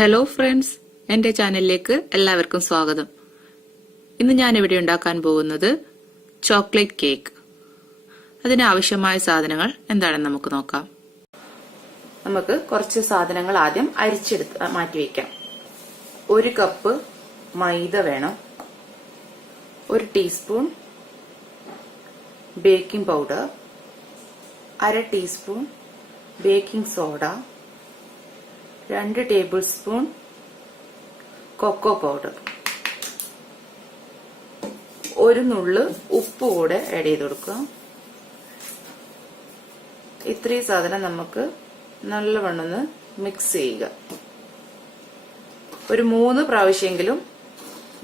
Hello friends, എന്റെ ചാനലിലേക്ക് എല്ലാവർക്കും സ്വാഗതം. ഇന്ന് ഞാൻ ഇവിടെ ഉണ്ടാക്കാൻ പോകുന്നത് ചോക്ലേറ്റ് കേക്ക്. അതിനാവശ്യമായ സാധനങ്ങൾ എന്താണെന്ന് നമുക്ക് നോക്കാം. നമുക്ക് കുറച്ച് സാധനങ്ങൾ ആദ്യം അരിച്ചെടുത്ത് മാറ്റിവെക്കാം. 1 കപ്പ് മൈദ വേണം, 1 teaspoon baking powder, 1/2 teaspoon baking soda, 2 tablespoon cocoa powder, 1 നുള്ള് ഉപ്പ് കൂടെ ആഡ് ചെയ്ത് കൊടുക്കുക. ഇത്രയും സാധനം നമുക്ക് നല്ലവണ്ണം മിക്സ് ചെയ്യുക. ഒരു 3 പ്രാവശ്യമെങ്കിലും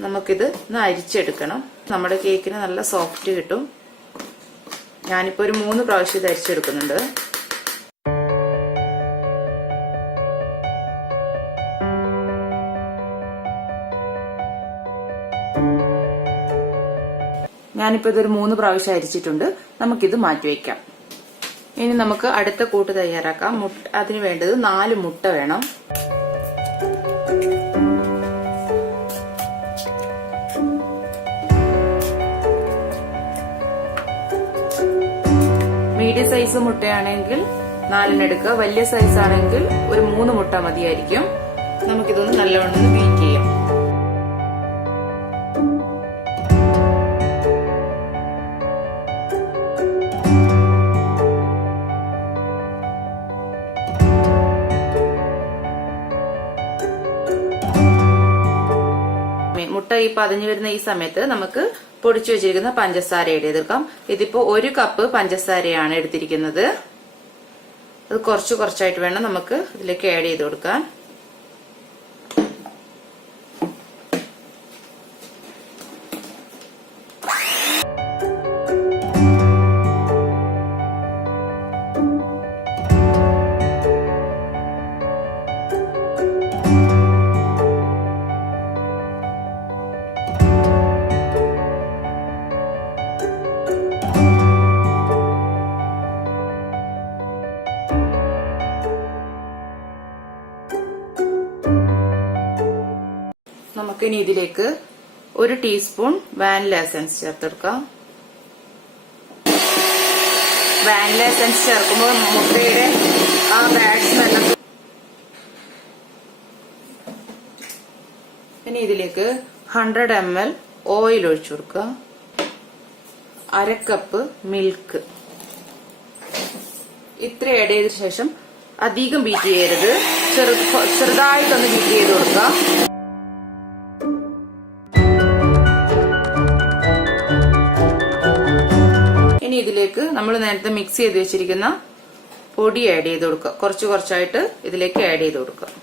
നമുക്കിത് അരിച്ചെടുക്കണം. നമ്മുടെ കേക്കിന് നല്ല സോഫ്റ്റ് കിട്ടും. ഞാനിപ്പോ ഒരു 3 പ്രാവശ്യം ഇത് അരിച്ചെടുക്കുന്നുണ്ട്. ഞാനിപ്പോ ഇതൊരു 3 പ്രാവശ്യം അരിച്ചിട്ടുണ്ട്. നമുക്കിത് മാറ്റിവെക്കാം. ഇനി നമുക്ക് അടുത്ത കൂട്ട് തയ്യാറാക്കാം. അതിന് വേണ്ടത് 4 മുട്ട വേണം. മീഡിയം സൈസ് മുട്ടയാണെങ്കിൽ 4 എടുക്കുക. വലിയ സൈസ് ആണെങ്കിൽ ഒരു 3 മുട്ട മതിയായിരിക്കും. നമുക്കിതൊന്ന് നല്ലവണ്ണം ബീറ്റ് ചെയ്യാം. മുട്ട ഈ പതഞ്ഞു വരുന്ന ഈ സമയത്ത് നമുക്ക് പൊടിച്ചു വെച്ചിരിക്കുന്ന പഞ്ചസാര ആഡ് ചെയ്തെടുക്കാം. ഇതിപ്പോ 1 കപ്പ് പഞ്ചസാരയാണ് എടുത്തിരിക്കുന്നത്. അത് കുറച്ചായിട്ട് വേണം നമുക്ക് ഇതിലേക്ക് ആഡ് ചെയ്ത് കൊടുക്കാൻ. നമുക്കിനി ഇതിലേക്ക് 1 ടീസ്പൂൺ വാനില എസൻസ് ചേർത്തെടുക്കാം. വാനില എസൻസ് ചേർക്കുമ്പോൾ മുട്ടയുടെ ആ ബാഡ് സ്മെല്ല്. ഇനി ഇതിലേക്ക് 100 ml ഓയിൽ ഒഴിച്ചു കൊടുക്കുക. 1/2 കപ്പ് മിൽക്ക്. ഇത്ര ആഡ് ചെയ്ത ശേഷം അധികം ബീറ്റ് ചെയ്യരുത്, ചെറുതായിട്ടൊന്ന് ബീറ്റ് ചെയ്ത് കൊടുക്കുക. ഇനി ഇതിലേക്ക് നമ്മൾ നേരത്തെ മിക്സ് ചെയ്ത് വെച്ചിരിക്കുന്ന പൊടി ആഡ് ചെയ്ത് കൊടുക്കുക. കുറച്ചായിട്ട് ഇതിലേക്ക് ആഡ് ചെയ്ത് കൊടുക്കുക.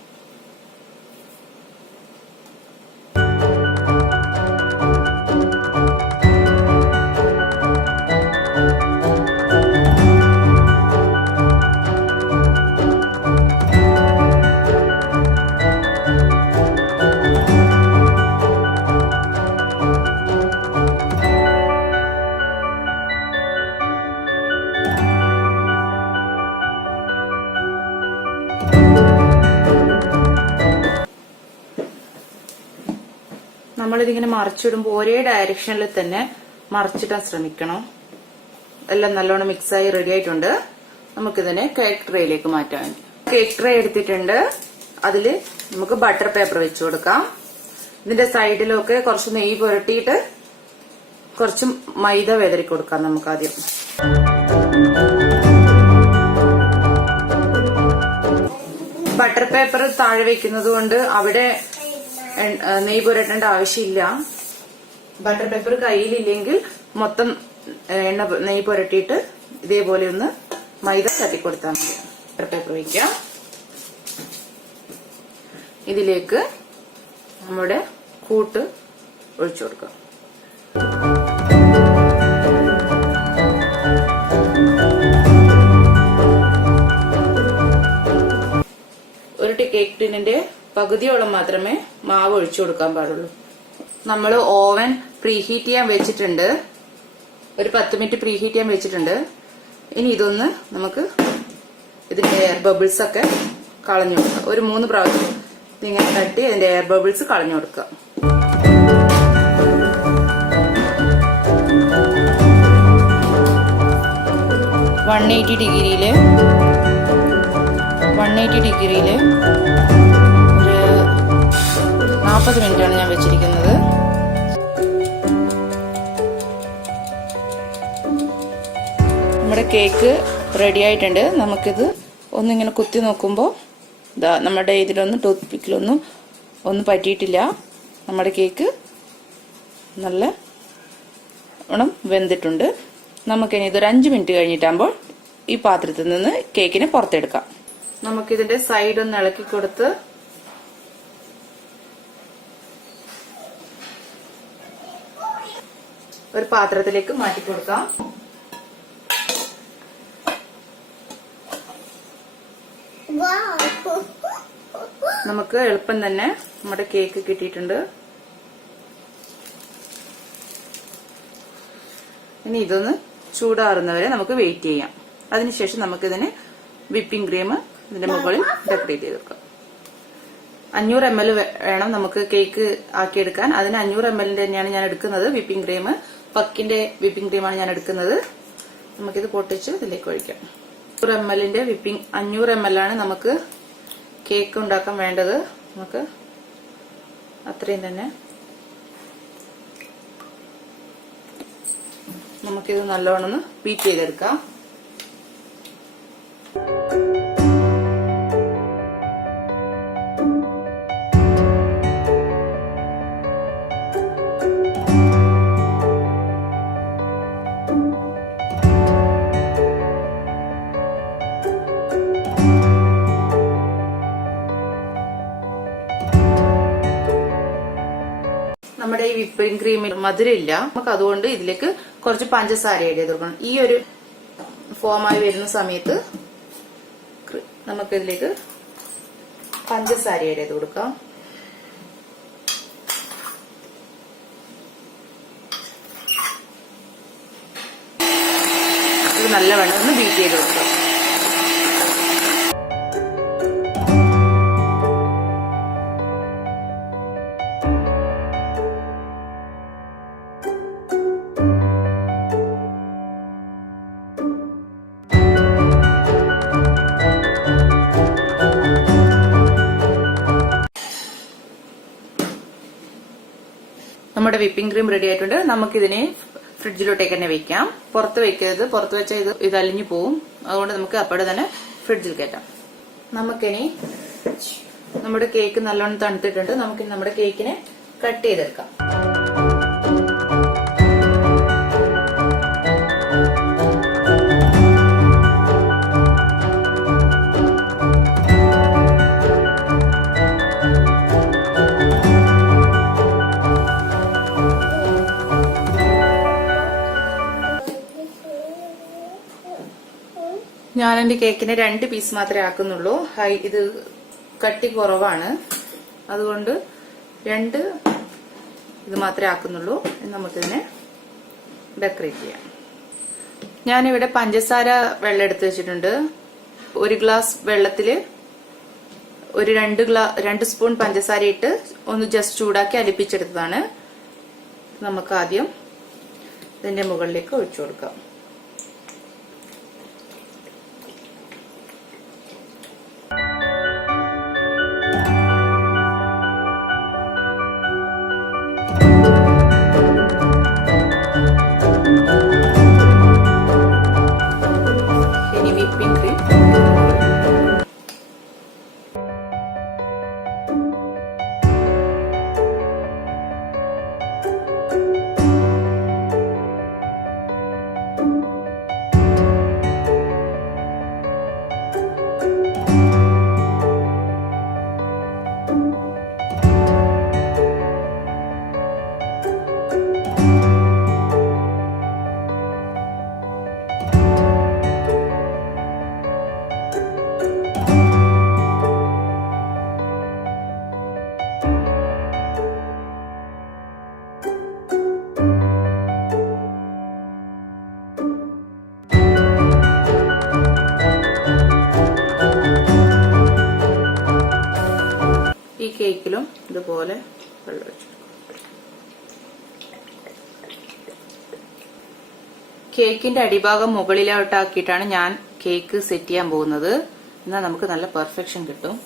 നമ്മളിതിങ്ങനെ മറിച്ചിടുമ്പോൾ ഒരേ ഡയറക്ഷനിൽ തന്നെ മറിച്ചിടാൻ ശ്രമിക്കണം. എല്ലാം നല്ലോണം മിക്സായി റെഡി ആയിട്ടുണ്ട്. നമുക്കിതിനെ കേക്ക് ട്രേയിലേക്ക് മാറ്റാൻ. കേക്ക് ട്രേ എടുത്തിട്ടുണ്ട്. അതിൽ നമുക്ക് ബട്ടർ പേപ്പർ വെച്ചു കൊടുക്കാം. ഇതിന്റെ സൈഡിലൊക്കെ കുറച്ച് നെയ്യ് പുരട്ടിയിട്ട് കുറച്ച് മൈദ വിതറി കൊടുക്കാം. നമുക്ക് ആദ്യം ബട്ടർ പേപ്പർ താഴെ വെക്കുന്നത് കൊണ്ട് അവിടെ നെയ്യ് പുരട്ടേണ്ട ആവശ്യമില്ല. ബട്ടർ പേപ്പർ കയ്യിലില്ലെങ്കിൽ മൊത്തം നെയ്യ് പുരട്ടിയിട്ട് ഇതേപോലെ ഒന്ന് മൈദ തട്ടിക്കൊടുത്താൽ മതി. ബട്ടർ പേപ്പർ വയ്ക്കാം. ഇതിലേക്ക് നമ്മുടെ കൂട്ട് ഒഴിച്ചു കൊടുക്കാം. ഒരു കേക്ക് ടിന്നിന്റെ പകുതിയോളം മാത്രമേ മാവ് ഒഴിച്ചു കൊടുക്കാൻ പാടുള്ളൂ. നമ്മൾ ഓവൻ പ്രീഹീറ്റ് ചെയ്യാൻ വെച്ചിട്ടുണ്ട്. ഒരു 10 മിനിറ്റ് പ്രീഹീറ്റ് ചെയ്യാൻ വെച്ചിട്ടുണ്ട്. ഇനി ഇതൊന്ന് നമുക്ക് ഇതിന്റെ എയർ ബബിൾസ് ഒക്കെ കളഞ്ഞു കൊടുക്കാം. ഒരു 3 പ്രാവശ്യം ഇതിങ്ങനെ തട്ടി അതിന്റെ എയർ ബബിൾസ് കളഞ്ഞു കൊടുക്കുക. വൺ എയ്റ്റി ഡിഗ്രിയില് ഒരു 40 മിനിറ്റാണ് ഞാൻ വെച്ചിരിക്കുന്നത്. നമ്മുടെ കേക്ക് റെഡി ആയിട്ടുണ്ട്. നമുക്കിത് ഒന്നിങ്ങനെ കുത്തി നോക്കുമ്പോൾ ഇതാ നമ്മുടെ ഇതിലൊന്നും ടൂത്ത് പിക്കിലൊന്നും പറ്റിയിട്ടില്ല. നമ്മുടെ കേക്ക് നല്ല വെന്തിട്ടുണ്ട്. നമുക്കിനി ഇതൊരു 5 മിനിറ്റ് കഴിഞ്ഞിട്ടാകുമ്പോൾ ഈ പാത്രത്തിൽ നിന്ന് കേക്കിനെ പുറത്തെടുക്കാം. നമുക്കിതിന്റെ സൈഡ് ഒന്ന് ഇളക്കി കൊടുത്ത് ഒരു പാത്രത്തിലേക്ക് മാറ്റി കൊടുക്കാം. നമുക്ക് എളുപ്പം തന്നെ നമ്മുടെ കേക്ക് കിട്ടിയിട്ടുണ്ട്. ഇനി ഇതൊന്ന് ചൂടാറുന്നവരെ നമുക്ക് വെയിറ്റ് ചെയ്യാം. അതിനുശേഷം നമുക്കിതിന് വിപ്പിംഗ് ക്രീം ഇതിന്റെ മുകളിൽ ഡെക്കറേറ്റ് ചെയ്ത് വെക്കാം. 500 ml വേണം നമുക്ക് കേക്ക് ആക്കിയെടുക്കാൻ. അതിന് 500 ml തന്നെയാണ് ഞാൻ എടുക്കുന്നത്. വിപ്പിംഗ് ക്രീം പക്കിന്റെ വിപ്പിംഗ് ക്രീമാണ് ഞാൻ എടുക്കുന്നത്. നമുക്കിത് പൊട്ടിച്ച് ഇതിലേക്ക് ഒഴിക്കാം. 500 ml ആണ് നമുക്ക് കേക്ക് ഉണ്ടാക്കാൻ വേണ്ടത്. നമുക്ക് അത്രയും തന്നെ നമുക്കിത് നല്ലോണം ഒന്ന് ബീറ്റ് ചെയ്തെടുക്കാം. നമ്മുടെ ഈ വിപ്പിംഗ് ക്രീമിൽ മധുരമില്ല. നമുക്ക് അതുകൊണ്ട് ഇതിലേക്ക് കുറച്ച് പഞ്ചസാര ആഡ് ചെയ്ത് കൊടുക്കണം. ഈ ഒരു ഫോമായി വരുന്ന സമയത്ത് നമുക്കിതിലേക്ക് പഞ്ചസാര ആഡ് ചെയ്ത് കൊടുക്കാം. ഇത് നല്ലവണ്ണം ഒന്ന് ബീറ്റ് ചെയ്ത് കൊടുക്കാം. നമ്മുടെ വിപ്പിംഗ് ക്രീം റെഡി ആയിട്ടുണ്ട്. നമുക്കിതിനെ ഫ്രിഡ്ജിലോട്ടേക്ക് തന്നെ വെക്കാം. പുറത്ത് വെക്കരുത്. പുറത്ത് വെച്ചാൽ ഇത് അലിഞ്ഞു പോവും. അതുകൊണ്ട് നമുക്ക് അപ്പോഴെ തന്നെ ഫ്രിഡ്ജിൽ കയറ്റാം. നമുക്കിനി നമ്മുടെ കേക്ക് നല്ലോണം തണുത്തിട്ടുണ്ട്. നമുക്കിനി നമ്മുടെ കേക്കിനെ കട്ട് ചെയ്തെടുക്കാം. ഞാൻ എന്റെ കേക്കിനെ 2 പീസ് മാത്രമേ ആക്കുന്നുള്ളൂ. ഇത് കട്ടി കുറവാണ്. അതുകൊണ്ട് 2 ഇത് മാത്രമേ ആക്കുന്നുള്ളൂ. നമുക്കിതിനെ ഡെക്കറേറ്റ് ചെയ്യാം. ഞാനിവിടെ പഞ്ചസാര വെള്ളം എടുത്ത് വെച്ചിട്ടുണ്ട്. 1 ഗ്ലാസ് വെള്ളത്തില് ഒരു 2 സ്പൂൺ പഞ്ചസാര ഇട്ട് ഒന്ന് ജസ്റ്റ് ചൂടാക്കി അലിപ്പിച്ചെടുത്തതാണ്. നമുക്ക് ആദ്യം ഇതിന്റെ മുകളിലേക്ക് ഒഴിച്ചു കൊടുക്കാം. കേക്കിലും ഇതുപോലെ വെള്ളം ഒഴിച്ചു. കേക്കിന്റെ അടിഭാഗം മുകളിലോട്ടാക്കിയിട്ടാണ് ഞാൻ കേക്ക് സെറ്റ് ചെയ്യാൻ പോകുന്നത്. എന്നാൽ നമുക്ക് നല്ല പെർഫെക്ഷൻ കിട്ടും.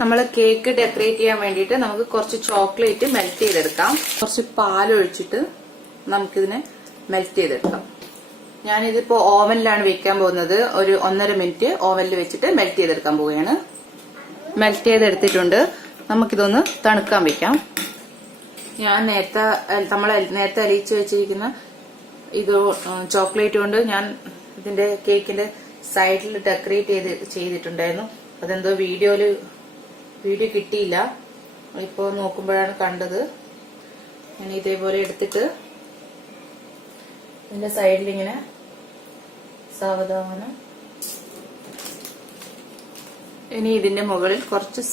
നമ്മൾ കേക്ക് ഡെക്കറേറ്റ് ചെയ്യാൻ വേണ്ടിയിട്ട് നമുക്ക് കുറച്ച് ചോക്ലേറ്റ് മെൽറ്റ് ചെയ്തെടുക്കാം. കുറച്ച് പാലൊഴിച്ചിട്ട് നമുക്കിതിനെ മെൽറ്റ് ചെയ്തെടുക്കാം. ഞാനിതിപ്പോ ഓവനിലാണ് വെക്കാൻ പോകുന്നത്. ഒരു 1.5 മിനിറ്റ് ഓവനിൽ വെച്ചിട്ട് മെൽറ്റ് ചെയ്തെടുക്കാൻ പോവുകയാണ്. മെൽറ്റ് ചെയ്തെടുത്തിട്ടുണ്ട്. നമുക്കിതൊന്ന് തണുക്കാൻ വെക്കാം. ഞാൻ നേരത്തെ അലിയിച്ച് വെച്ചിരിക്കുന്ന ഇത് ചോക്ലേറ്റ് കൊണ്ട് ഞാൻ ഇതിന്റെ കേക്കിന്റെ സൈഡിൽ ഡെക്കറേറ്റ് ചെയ്തിട്ടുണ്ടായിരുന്നു. അതെന്തോ വീഡിയോ കിട്ടിയില്ല. ഇപ്പോ നോക്കുമ്പോഴാണ് കണ്ടത്. ഞാൻ ഇതേപോലെ എടുത്തിട്ട് ഇതിന്റെ സൈഡിൽ ഇങ്ങനെ സാവധാനം, ഇനി ഇതിന്റെ മുകളിൽ കുറച്ച്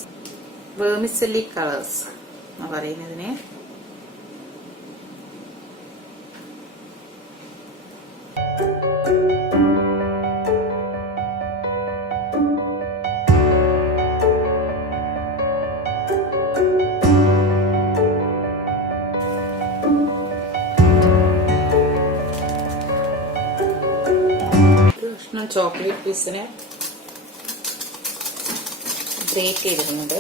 വെർമിസെല്ലി കളേഴ്സ് പറയുന്നതിനെ ചോക്ലേറ്റ് പീസിനെ ഗ്രേറ്റ് ചെയ്തിടുന്നുണ്ട്.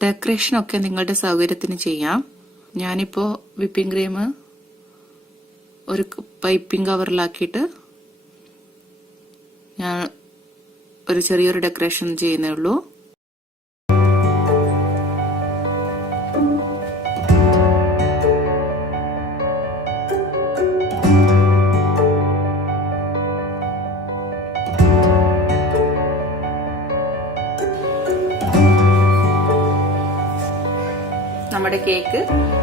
ഡെക്കറേഷനൊക്കെ നിങ്ങളുടെ സൗകര്യത്തിന് ചെയ്യാം. ഞാനിപ്പോ വിപ്പിംഗ് ക്രീം ഒരു പൈപ്പിംഗ് കവറിലാക്കിയിട്ട് ഞാൻ ഒരു ചെറിയൊരു ഡെക്കറേഷൻ ചെയ്യുന്നേ ഉള്ളൂ. നമ്മുടെ കേക്ക്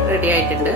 റെഡി ആയിട്ടുണ്ട്.